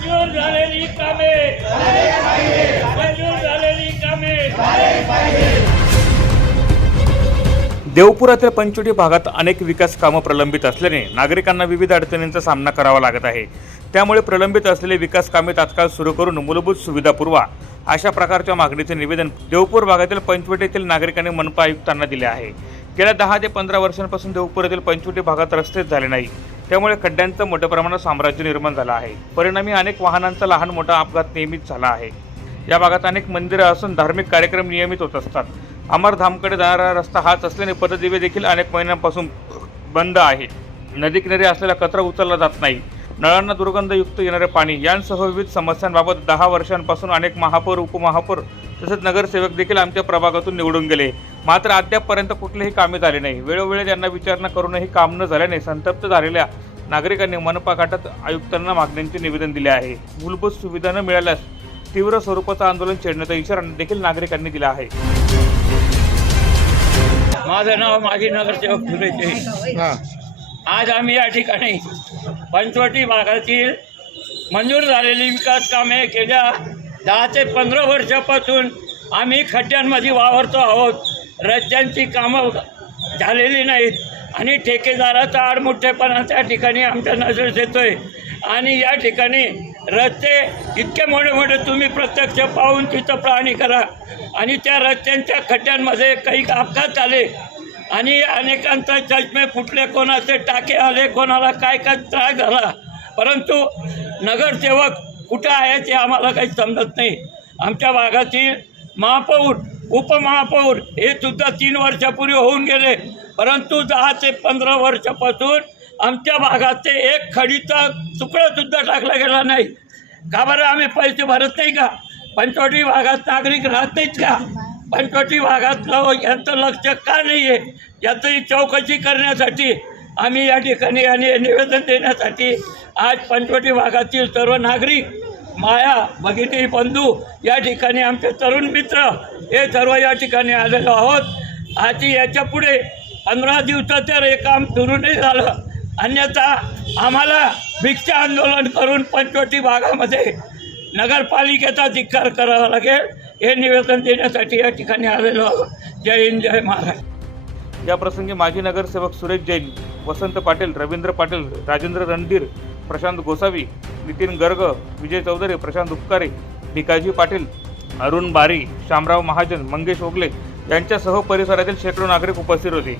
मंजूर झालेली कामे. मंजूर झालेली कामे. देवपुरातील पंचोटी भागात अनेक विकास कामं प्रलंबित असल्याने नागरिकांना विविध अडचणींचा सामना करावा लागत आहे. त्यामुळे प्रलंबित असलेले विकास कामे तात्काळ सुरू करून मूलभूत सुविधा पुरवा अशा प्रकारच्या मागणीचे निवेदन देवपूर भागातील पंचवटीतील नागरिकांनी मनपा आयुक्तांना दिले आहे. गेल्या दहा ते पंधरा वर्षांपासून देवपुरातील पंचवटी भागात रस्तेच झाले नाही. त्यामुळे खड्ड्यांचं मोठ्या प्रमाणात साम्राज्य निर्माण झालं आहे. परिणामी अनेक वाहनांचा लहान मोठा अपघात नेहमीच झाला आहे. या भागात अनेक मंदिरं असून धार्मिक कार्यक्रम नियमित होत असतात. अमरधामकडे जाणारा रस्ता हाच असल्याने पददिवे देखील अनेक महिन्यांपासून बंद आहे. नदी किनारी असलेला कचरा उचलला जात नाही. नळांना दुर्गंधयुक्त येणारे पाणी यांसह विविध समस्यांबाबत दहा वर्षांपासून अनेक महापौर उपमहापौर तसेच नगरसेवक देखील आमच्या प्रभागातून निवडून गेले. मात्र अद्यापपर्यंत कुठलेही कामे झाले नाही. वेळोवेळी त्यांना विचारणा करूनही काम न झाल्याने संतप्त झालेल्या नागरिकांनी मनपा गाठात आयुक्तांना मागण्यांचे निवेदन दिले आहे. मूलभूत सुविधा न मिळाल्यास तीव्र स्वरूपाचं आंदोलन छेडण्याचा इशारा देखील नागरिकांनी दिला आहे. माझं नाव माजी नगरसेवक हा. आज आम्ही या ठिकाणी पंचवटी भागातील मंजूर झालेली विकास कामे गेल्या दहा ते पंधरा वर्षापासून आम्ही खड्ड्यांमध्ये वावरतो आहोत. रस्त्यांची कामं झालेली नाहीत. आणि ठेकेदाराचा आडमुठ्ठेपणा त्या ठिकाणी आमच्या नजरेत येतोय. आणि या ठिकाणी रस्ते इतके मोठे मोठे तुम्ही प्रत्यक्ष पाहून तिथं प्राणी करा. आणि त्या रस्त्यांच्या खड्ड्यांमध्ये काही अपघात आले आणि अनेकांचा चष्मे फुटले कोणाचे टाके आले कोणाला काय काय त्रास झाला. परंतु नगरसेवक कुठं आहे ते आम्हाला काही समजत नाही. आमच्या भागातील महापौर उपमहापौर हे सुद्धा तीन वर्षापूर्वी होऊन गेले. परंतु दहा ते पंधरा वर्षापासून आमच्या भागात ते एक खडीचा तुकडासुद्धा टाकला गेला नाही. का बरं आम्ही पैसे भरत नाही का? पंचवटी भागात नागरिक राहत नाहीत का? पंचवटी भागातलं यांचं लक्ष का नाही आहे याची चौकशी करण्यासाठी आम्ही या ठिकाणी आणि निवेदन देण्यासाठी आज पंचवटी भागातील सर्व नागरिक माया भगिनी बंधू या ठिकाणी आमचे तरुण मित्र हे सर्व या ठिकाणी आलेलो आहोत. आधी याच्यापुढे पंधरा दिवसात तर हे काम सुरू नाही झालं. अन्यथा आम्हाला भिक्षा आंदोलन करून पंचवटी भागामध्ये नगरपालिकेचा धिक्कार करावा लागेल. हे निवेदन देण्यासाठी या ठिकाणी आलेलो आहोत. जय हिंद जय महाराज या प्रसंगी माजी नगरसेवक सुरेश जैन वसंत पाटील रवींद्र पाटील राजेंद्र रणधीर प्रशांत गोसावी नितीन गर्ग विजय चौधरी प्रशांत उपकारे भिकाजी पाटील अरुण बारी शामराव महाजन मंगेश ओगले यांच्यासह परिसरातील शेकडो नागरिक उपस्थित होते.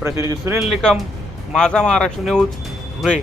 प्रतिनिधी सुनील निकम माझा महाराष्ट्र न्यूज धुळे.